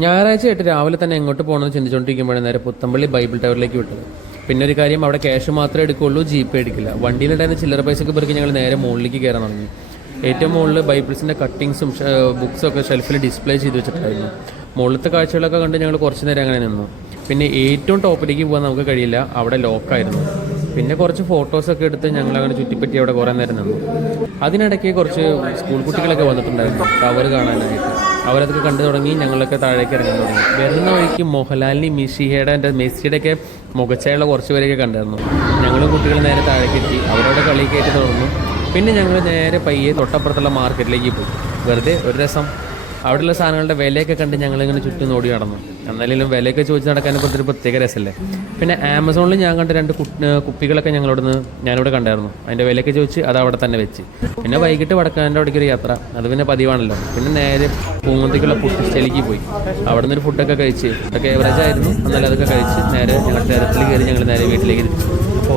ഞായറാഴ്ചയായിട്ട് രാവിലെ തന്നെ എങ്ങോട്ട് പോകണമെന്ന് ചിന്തിച്ചുകൊണ്ടിരിക്കുമ്പോഴാണ് നേരെ പുത്തമ്പള്ളി ബൈബിൾ ടവറിലേക്ക് വിട്ടത്. പിന്നെ ഒരു കാര്യം, അവിടെ ക്യാഷ് മാത്രമേ എടുക്കുകയുള്ളൂ, ജീപ്പേ എടുക്കില്ല. വണ്ടിയിലുണ്ടായിരുന്ന ചില്ലറ പൈസക്ക് പിറകെ ഞങ്ങൾ നേരെ മുകളിലേക്ക് കയറാൻ തുടങ്ങി. ഏറ്റവും മുകളിൽ ബൈബിൾസിൻ്റെ കട്ടിങ്സും ബുക്സും ഒക്കെ ഷെൽഫിൽ ഡിസ്പ്ലേ ചെയ്ത് വെച്ചിട്ടുണ്ടായിരുന്നു. മുകളിലത്തെ കാഴ്ചകളൊക്കെ കണ്ട് ഞങ്ങൾ കുറച്ച് നേരം അങ്ങനെ നിന്നു. പിന്നെ ഏറ്റവും ടോപ്പിലേക്ക് പോകാൻ നമുക്ക് കഴിയില്ല, അവിടെ ലോക്കായിരുന്നു. പിന്നെ കുറച്ച് ഫോട്ടോസൊക്കെ എടുത്ത് ഞങ്ങളങ്ങനെ ചുറ്റിപ്പറ്റി അവിടെ കുറേ നേരം നിന്നു. അതിനിടയ്ക്ക് കുറച്ച് സ്കൂൾ കുട്ടികളൊക്കെ വന്നിട്ടുണ്ടായിരുന്നു ടവർ കാണാനായിട്ട്. അവരതൊക്കെ കണ്ടു തുടങ്ങി. ഞങ്ങളൊക്കെ താഴേക്ക് ഇറങ്ങാൻ തുടങ്ങി. വരുന്ന വഴിക്ക് മോഹൻലാലിൻ്റെയും മെസ്സിയുടെയൊക്കെ മുഖച്ചയുള്ള കുറച്ച് പേരെയൊക്കെ കണ്ടായിരുന്നു. ഞങ്ങളും കുട്ടികൾ നേരെ താഴേക്ക് എത്തി അവരോട് കളി കയറ്റി തുടർന്നു. പിന്നെ ഞങ്ങൾ നേരെ പയ്യെ തൊട്ടപ്പുറത്തുള്ള മാർക്കറ്റിലേക്ക് പോയി. വെറുതെ ഒരു രസം. അവിടെയുള്ള സാധനങ്ങളുടെ വിലയൊക്കെ കണ്ട് ഞങ്ങളിങ്ങനെ ചുറ്റും നോടി നടന്നു. എന്നാലും വിലയൊക്കെ ചോദിച്ച് നടക്കാനൊക്കെ ഒരു പ്രത്യേക രസമല്ലേ. പിന്നെ ആമസോണിൽ ഞാൻ കണ്ട 2 കുപ്പികളൊക്കെ ഞാനിവിടെ കണ്ടായിരുന്നു. അതിൻ്റെ വിലയൊക്കെ ചോദിച്ച് അത് അവിടെ തന്നെ വെച്ച്. പിന്നെ വൈകിട്ട് വടക്കാൻ്റെ അവിടേക്ക് ഒരു യാത്ര, അത് പിന്നെ പതിവാണല്ലോ. പിന്നെ നേരെ പൂങ്ങോട്ടേക്കുള്ള പുട്ടിസ്റ്റേലേക്ക് പോയി. അവിടെ നിന്നൊരു ഫുഡൊക്കെ കഴിച്ച്, ഫുഡൊക്കെ ഏവറേജ് ആയിരുന്നു. എന്നാലും അതൊക്കെ കഴിച്ച് നേരെ ഞങ്ങളുടെ ടെറസിൽ കയറി ഞങ്ങൾ നേരെ വീട്ടിലേക്ക് തിരിച്ചു.